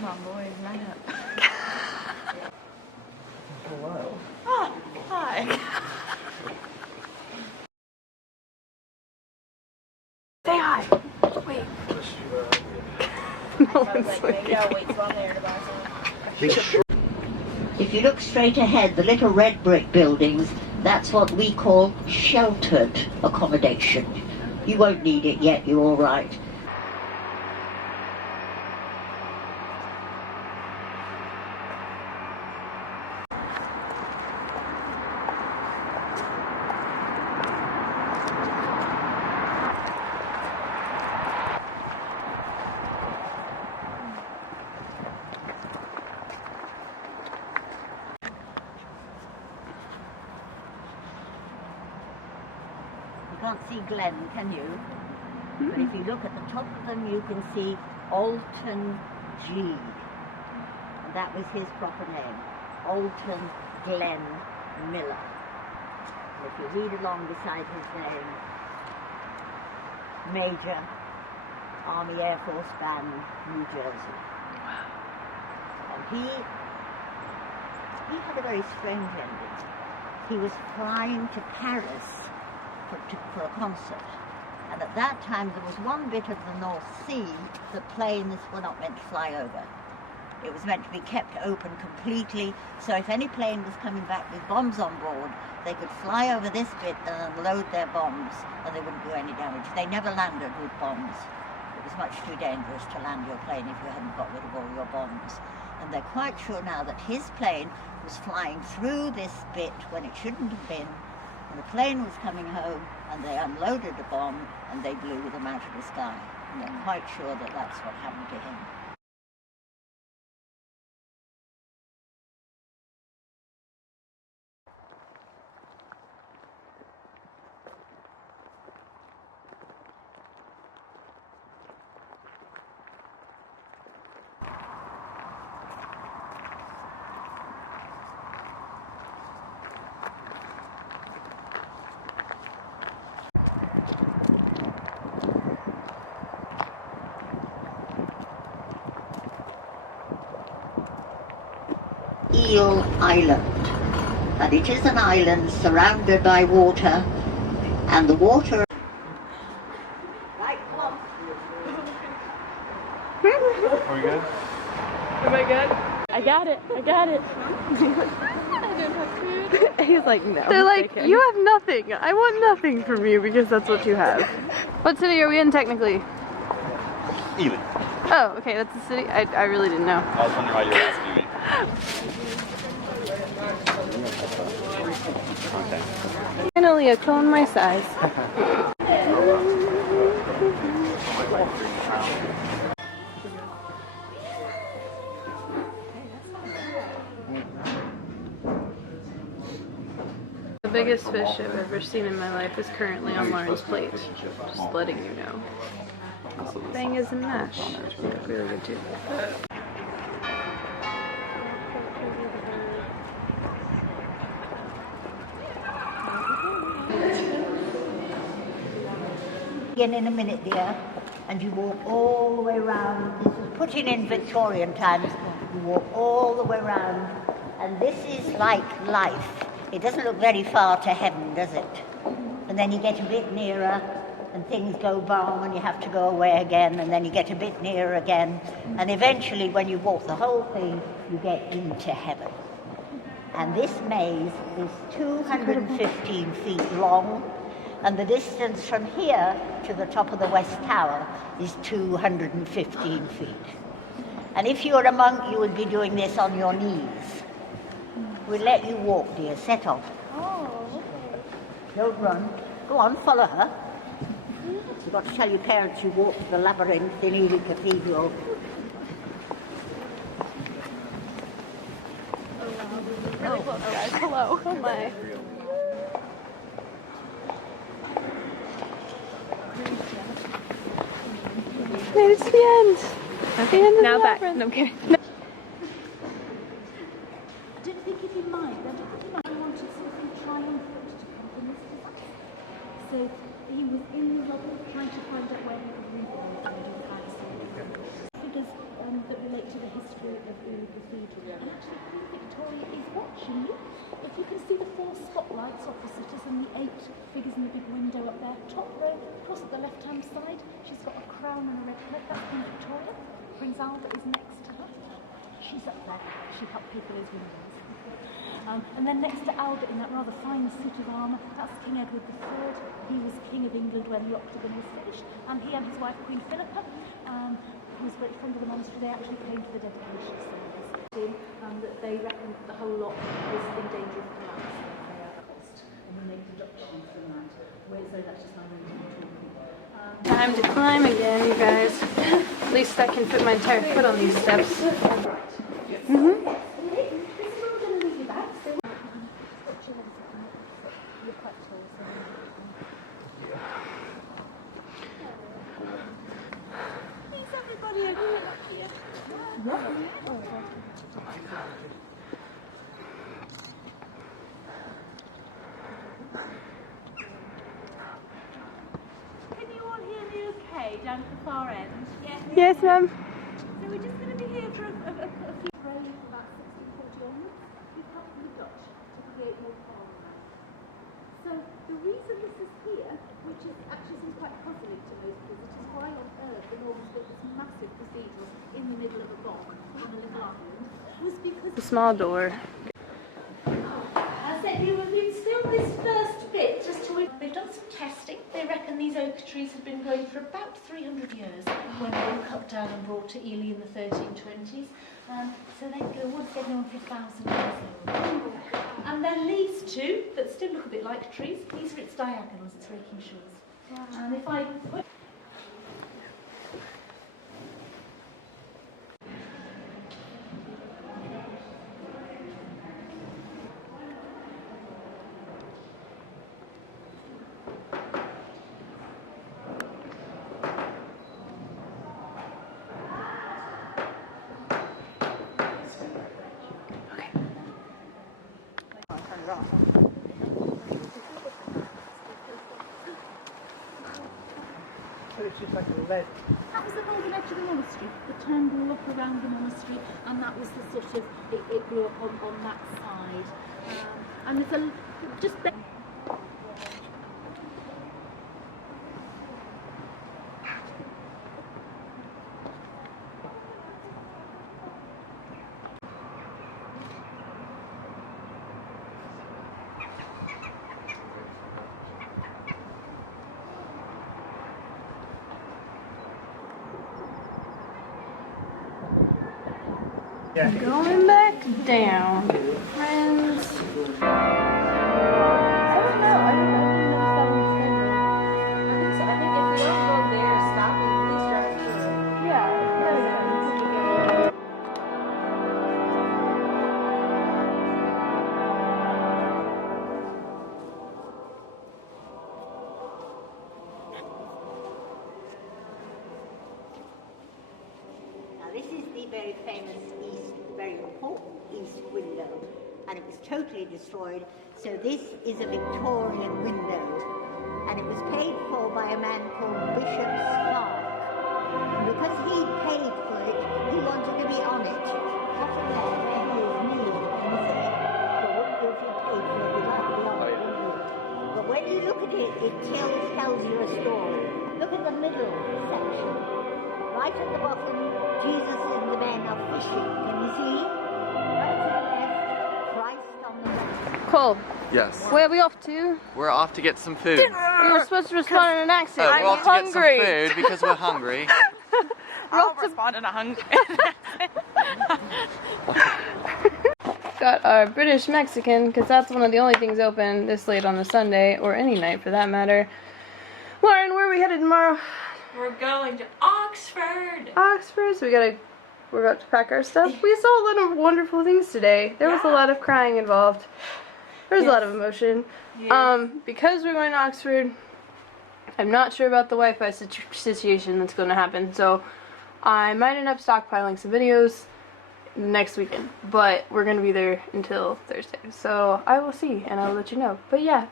Come on, boys, line up. Hello. Oh, hi. Say hi. Wait. No one's looking. If you look straight ahead, the little red brick buildings, that's what we call sheltered accommodation. You won't need it yet, you're all right. You can't see Glen, can you? But if you look at the top of them, you can see Alton G. And that was his proper name, Alton Glen Miller. And if you read along beside his name, Major, Army Air Force Band, New Jersey. And he had a very strange ending. He was flying to Paris for a concert. And at that time there was one bit of the North Sea that planes were not meant to fly over. It was meant to be kept open completely, so if any plane was coming back with bombs on board, they could fly over this bit and unload their bombs and they wouldn't do any damage. They never landed with bombs. It was much too dangerous to land your plane if you hadn't got rid of all your bombs. And they're quite sure now that his plane was flying through this bit when it shouldn't have been. And the plane was coming home and they unloaded a bomb and they blew them out of the sky. And they're quite sure that that's what happened to him. Eel Island, and it is an island surrounded by water, and the water... Right, come on. Are we good? Am I good? I got it. I got it. I don't have food. He's like, no. They're like, you have nothing. I want nothing from you because that's what you have. What city are we in technically? Ely. Oh, okay, that's the city. I really didn't know. I was wondering why you were asking me. Okay. Finally, a cone my size. The biggest fish I've ever seen in my life is currently on Lauren's plate. Just letting you know. Thing is a mash. Look really good too. In a minute, dear, and you walk all the way around. This was put in Victorian times. You walk all the way around, and this is like life. It doesn't look very far to heaven, does it? And then you get a bit nearer, and things go wrong, and you have to go away again, and then you get a bit nearer again, and eventually, when you walk the whole thing, you get into heaven. And this maze is 215 feet long. And the distance from here to the top of the West Tower is 215 feet. And if you were a monk, you would be doing this on your knees. We'll let you walk, dear. Set off. Oh, okay. Don't run. Go on, follow her. You've got to tell your parents you walked the labyrinth in Ely Cathedral. Really close, guys. Hello. Oh my. Made it to the end. At the end of Now the back. labyrinth. No, I'm kidding. I didn't think if you mind. I wanted something triumphant to come from this disaster. So he was in the rubble trying to find out where he could rebuild and do the kind of figures that relate to the history of the cathedral. And actually Queen Victoria is watching you. If you can see the 4 spotlights opposite us and the 8 figures in the big window up there, top row, across at the left-hand side, she's got a crown and a red cloak. That's Queen Victoria. Prince Albert is next to her. She's up there. She helped people those windows. And then next to Albert in that rather fine suit of armour, that's King Edward III. He was King of England when the octagon was finished. And he and his wife Queen Philippa, who was very fond of the monastery, they actually came for the dedication service. That they reckoned that the whole lot was in danger of collapse if they cost. And we made deductions from that. So that's just my talking. Time to climb again, you guys. At least I can fit my entire foot on these steps. Can you all hear me okay down at the far end? Yes. Yes, ma'am. So we're just going to be here for a few days, about 1640 onwards. We come from the Dutch to create more farmland. So the reason this is here, which is actually seems quite puzzling to most people, which is why on earth the Normans built this massive cathedral in the middle of a bog on a little island, was because A small door. I said we've still this first bit just to. They've done some testing. They reckon these oak trees have been growing for about 300 years when they were cut down and brought to Ely in the 1320s. So they go once they've known for 1,000 years old. And then these two that still look a bit like trees. These are its diagonals. It's raking shores. Wow. And if I put. That was the northern edge of the monastery. The town grew up around the monastery, and that was the sort of it grew up on that side. And there's a just. Going back down, friends. I don't know. I think if we don't go there, stop and at least drive through. Yeah. Now this is the very famous very important east window, and it was totally destroyed. So this is a Victorian window, and it was paid for by a man called Bishop Clark. And because he paid for it, he wanted to be on it. Bottom left, where he is kneeling, and he said, well, what if you paid for it? You'd like to be on it, wouldn't you? But when you look at it, it tells you a story. Look at the middle section. Right at the bottom, Jesus and the men are fishing. Can you see? Right to the left, Christ on the left. Cole, Yes. where are we off to? We're off to get some food. You were supposed to respond in an accent. We're off to get some food because we're hungry. I'll respond in a hungry. Got our British Mexican, because that's one of the only things open this late on a Sunday, or any night for that matter. Lauren, where are we headed tomorrow? We're going to Oxford. Oxford, so we're about to pack our stuff. We saw a lot of wonderful things today. There was a lot of crying involved. There was a lot of emotion. Yes. Because we're going to Oxford, I'm not sure about the Wi-Fi situation that's going to happen, so I might end up stockpiling some videos next weekend, but we're going to be there until Thursday, so I will see, and I'll let you know. But yeah.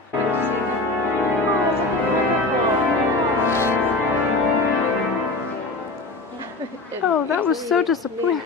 Oh, that was so disappointing.